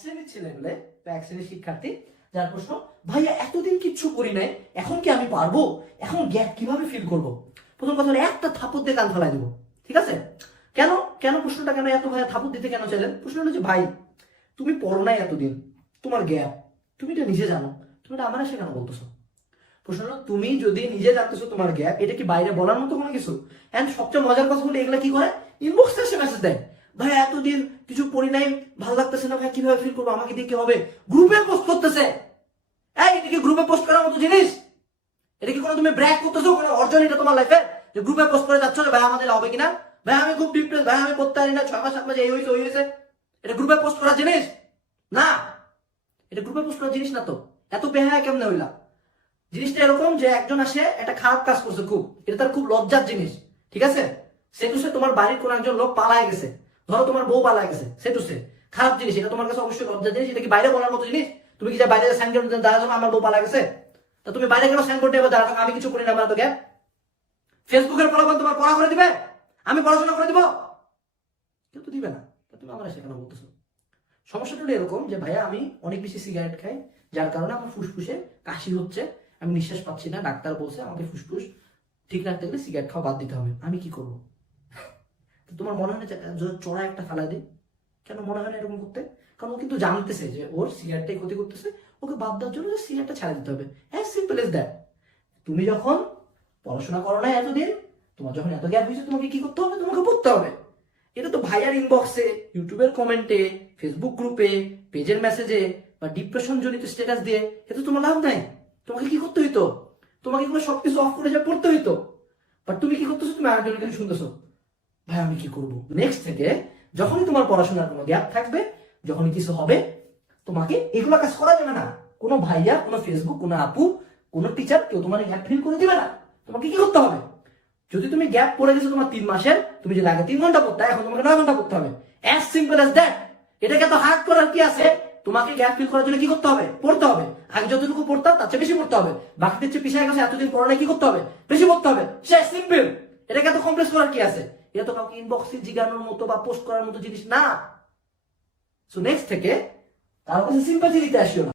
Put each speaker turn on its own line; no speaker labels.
শ্রেণির এক শ্রেণির শিক্ষার্থী। যার প্রশ্ন, ভাইয়া, এতদিন কিচ্ছু করি নাই, এখন কি আমি পারব? এখন গ্যাপ কীভাবে ফিল করব? প্রথম কথা একটা দিয়ে কান ফেলাই দেবো। ঠিক আছে? কেন? কেন প্রশ্নটা কেন এত ভাইয়া দিতে কেন চাইলেন? প্রশ্ন হলো যে, ভাই, তুমি পড়ো নাই এতদিন, তোমার গ্যাপ তুমি এটা নিজে জানো, তুমি এটা আমার এসে কেন বলতেছো। প্রশ্ন হলো, তুমি যদি নিজে জানতেছো তোমার গ্যাপ এটা কি বাইরে বলার মতো কোনো কিছু? এন্ড সবচেয়ে মজার কথা হলো, এগুলা কি করে? ইনবক্স এসে মেসেজ দেয়। ভাই, এতদিন কিছু পড়ি নাই, ভালো লাগতেছে না ভাই, কীভাবে ফিল করব? আমাকে দিয়ে কি হবে? গ্রুপে পোস্ট করতেছে। এই এটা কি গ্রুপে পোস্ট করার মতো জিনিস? এটা কি কোনো তুমি ব্র্যাক করতেছো, কোনো অর্জন এটা তোমার লাইফে যে গ্রুপে পোস্ট করে যাচ্ছ ভাই, আমাদের হবে কিনা? ভাই, আমি খুব ডিপ্রেস ভাই, আমি পড়তে পারি না, ছয় মাস, সাত মাস, এই হয়েছে, ওই হয়েছে। এটা গ্রুপে পোস্ট করার জিনিস? না। এটা গ্রুপে পোস্ট করার জিনিস না তো। এত বেহায়া কেমনে হইলা? জিনিসটা এরকম যে একজন আসে, একটা খারাপ কাজ করছে খুব। এটা তার খুব লজ্জার জিনিস, ঠিক আছে? সেটু সে তোমার বাড়ির কোন একজন লোক পালায় গেছে। ধরো তোমার বউ পালায় গেছে সেটু সে। খারাপ জিনিস, এটা তোমার কাছে অবশ্যই লজ্জার জিনিস, এটা কি বাইরে বলার মতো জিনিস? তুমি কি বাইরে সাইন করে দাঁড়া থাকো আমার বউ পালা গেছে? তা তুমি বাইরে কেন সাইন করতে দাঁড়া আমি কিছু করি না তো গ্যাপ ফেসবুকের ফলাফল তোমার পড়া করে দিবে? আমি পড়াশোনা করে দিব? কেউ তো দিবে না। তা তুমি আমার সেখানে বলতেছো। সমস্যাটা এরকম যে, ভাইয়া, আমি অনেক বেশি সিগারেট খাই, যার কারণে আমার ফুসফুসে কাশি হচ্ছে। আমি নিঃশ্বাস পাচ্ছি না, ডাক্তার বলছে আমাকে ফুসফুস ঠিক রাখতে গেলে সিগারেট খাওয়া বাদ দিতে হবে। আমি কি করব? তোমার মনে হয় না যে চড়া একটা ফেলা দিই, কেন মনে হয় না এরকম করতে? কারণ ও কিন্তু জানতেছে যে ওর সিগারেটটাই ক্ষতি করতেছে, ওকে বাদ দেওয়ার জন্য সিগারেটটা ছাড়া দিতে হবে। হ্যাঁ সিম্পল ইজ দ্যাট। তুমি যখন পড়াশোনা করো না এতদিন, তোমার যখন এত গ্যাপ হয়েছে, তোমাকে কি করতে হবে? তোমাকে পড়তে হবে। এটা তো ভাইয়ার ইনবক্সে ইউটিউবের কমেন্টে ফেসবুক গ্রুপে পেজের মেসেজে বা ডিপ্রেশন জনিত স্ট্যাটাস দিয়ে, এতে তোমার লাভ নাই। তোমাকে কি করতে হইতো? তোমাকে এগুলো সবকিছু অফ করে যা পড়তে হইতো? বাট তুমি কি করতেছো? তুমি আরেকজনের কাছে শুনতেছো। ভাই, আমি কি করব? নেক্সট থেকে যখনই তোমার পড়াশোনার কোনো গ্যাপ থাকবে, যখনই কিছু হবে, তোমাকে এগুলো কাজ করা যাবে না। কোনো ভাইয়া, কোনো ফেসবুক কোনো আপু, কোনো টিচার কেউ তোমার গ্যাপ ফিল করে দিবে না। তোমাকে কি করতে হবে? যদি তুমি গ্যাপ পড়ে গেছো তোমার তিন মাসের, তুমি যদি আগে তিন ঘণ্টা পড়তে, এখন তোমাকে নয় ঘণ্টা পড়তে হবে। অ্যাজ সিম্পল অ্যাজ দ্যাট এটাকে তো হার্ড করার কি আছে? তোমাকে গ্যাপ ফিল করার জন্য কি করতে হবে? পড়তে হবে। আগে যতটুকু পড়তাম তার চেয়ে বেশি পড়তে হবে। বাকিদের চেয়ে পিছিয়ে গেছে এতদিন পড়ালে কি করতে হবে? বেশি পড়তে হবে। সে সিম্পল এটাকে এত কমপ্লেক্স করার কি আছে? এটা তো কাউকে ইনবক্সে জিগানোর মতো বা পোস্ট করার মতো জিনিস না। সো নেক্সট থেকে কারও কাছে সিম্পাথি দিতে আসিও